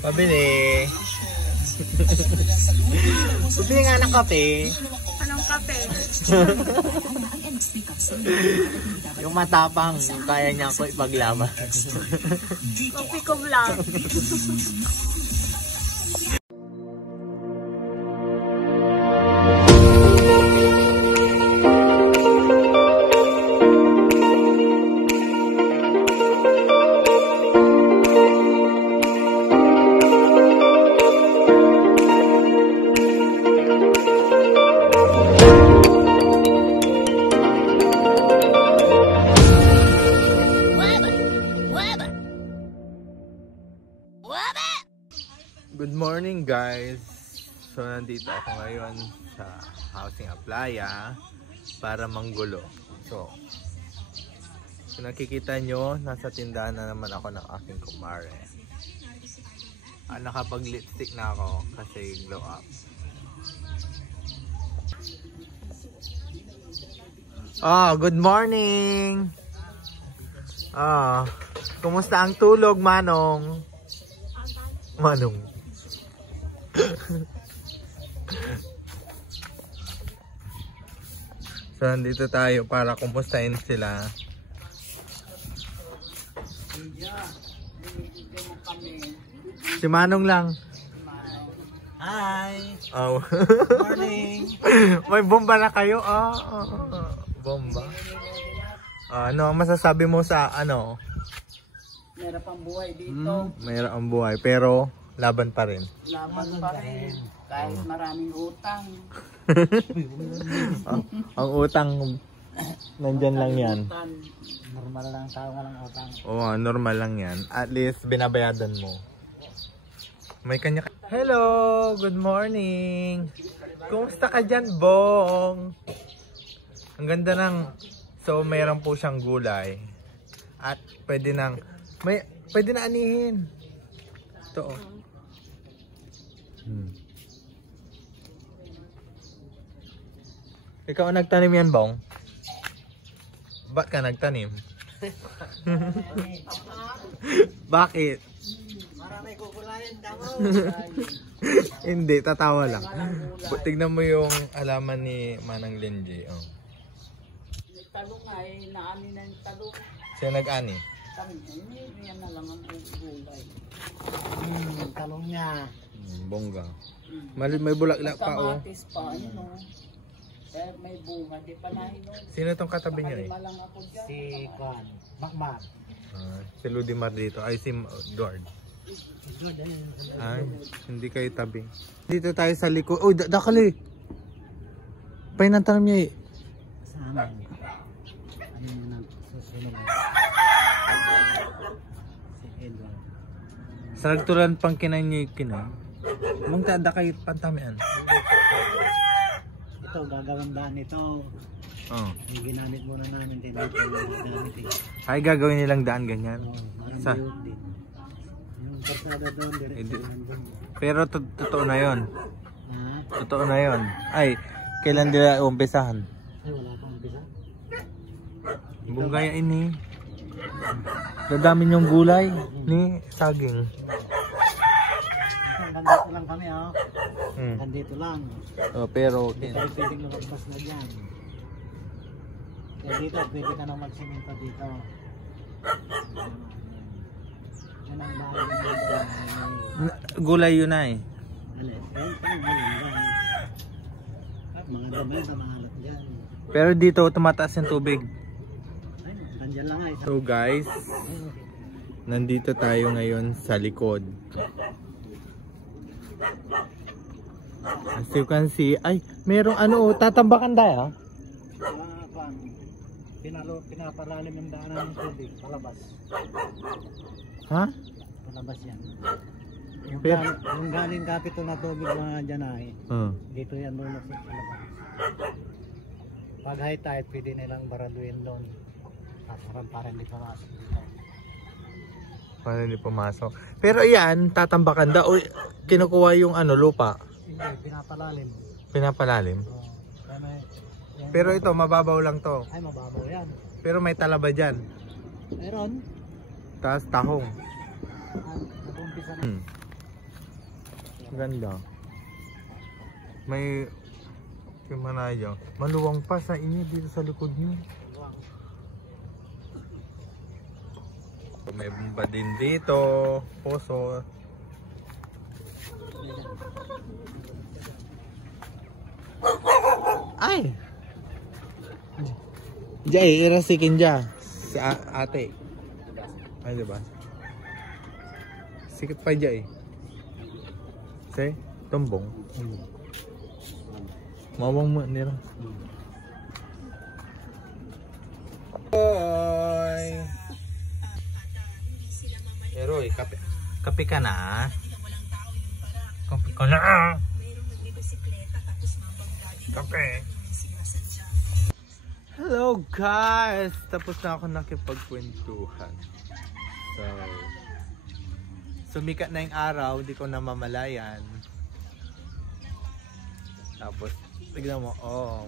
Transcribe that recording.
Pabili. Pabili nga ng kape. Anong kape? Yung matapang, kaya niya ako ipaglaban. Kopi ko vlog. Good morning guys. So nandito ako ngayon sa Housing Aplaya para manggulo. So kung nakikita nyo, nasa tindahan na naman ako ng aking kumare. Nakapag lipstick na ako kasi glow up. Good morning. Kumusta ang tulog, Manong? Manong. So nandito tayo para kumustahin sila. Si Manong lang. Hi. Oh. Morning. May bomba na kayo? Bomba. Ano masasabi mo sa ano? Meron pang buhay dito. Mayroon ang buhay pero laban pa rin. Laban pa rin. Kahit maraming utang. Ang utang nandyan lang yan. Normal lang tao nga lang utang. Oo, normal lang yan. At least binabayadan mo. May kanya. Hello, good morning. Kumusta ka dyan, Bong? Ang ganda ng... So, mayroon po siyang gulay. At pwede nang... Pwede na anihin. Ito, oh. Ikaw ang nagtanim yan, Bong? Ba't ka nagtanim? Bakit? Maraming kukulayan daw. Hindi, tatawa lang. Tignan mo yung alaman ni Manang Linji. Oh. May talong nga eh. Naani na yung talong. Siya nag-ani? Kami, yan na lang ang gulay. Talong niya. Bongga. May bulaklak pa, oh. Kamatis pa, yun o. Eh, may bunga, di pa nahinog. Sino tong katabi niya eh? Lang ako dyan. Si Kwan, Makmak. Si Ludimar dito. Ay, si Gord. Ay, hindi kayo tabi. Dito tayo sa likod. Oh, dakali! Painantanam niya eh. Sa amin. Ano yun ang susunod? Si Edward. Sa nagturan pang kinay niya yung kinay. Mong tada kayo pantamian. Ito, gagawin daan ito. Oh. Yung ginamit muna namin din dito. Gamit eh. Ay, gagawin nilang daan ganyan. Sa? Din. Yung persada doon, diretso doon. Pero totoo na yon. Ha? Totoo na yon. Ay, kailan nila umpisahan? Ay, wala pang umpisa. Bunggaya ini. Dadamin yung gulay ni saging. Hanggang dito lang kami ha. Hmm. Hanggang dito lang. Oh, pero Hindi tayo pwedeng lumagpas na dyan. Kaya dito, pwede ka nang magsimento dito. Yan ang bahay ng gulay yun na eh. mga damay sa mahalat dyan. Pero dito tumataas yung tubig. Ay, nandyan lang ay. So guys, nandito tayo ngayon sa likod. As you can see, ay, merong ano, tatambakan tayo. Pinapalalim yung daanan ng tubig, palabas. Ha? Palabas yan. Yung, Pero, yung galing kapito na tubig mga dyan ay, dito yan lulok sa palabas. Pag high tide, pwede nilang baraluin doon. Para hindi pumasok dito. Para hindi pumasok. Pero yan, tatambakan daw. Kinukuha yung ano, lupa. Hindi, pinapalalim. Pinapalalim. Pero ito, mababaw lang to. Ay, mababaw yan. Pero may talaba dyan. Meron. Tapos tahong. Nag-umpisa Ganda. May Himalaya. Maluwang pa sa inyo dito sa likod nyo. May bomba din dito. Poso. Ay! Jay, irasikin dyan. Si ate. Ay, diba? Sikit pa Jay. Say, tumbong. Mawang mo nila. Hoy! Eroy, kape ka na. Kape ka na. Kape. Hello guys! Tapos na ako nakipagkwentuhan. So, sumikat na yung araw, di ko na mamalayan. Tapos, tignan mo, oh,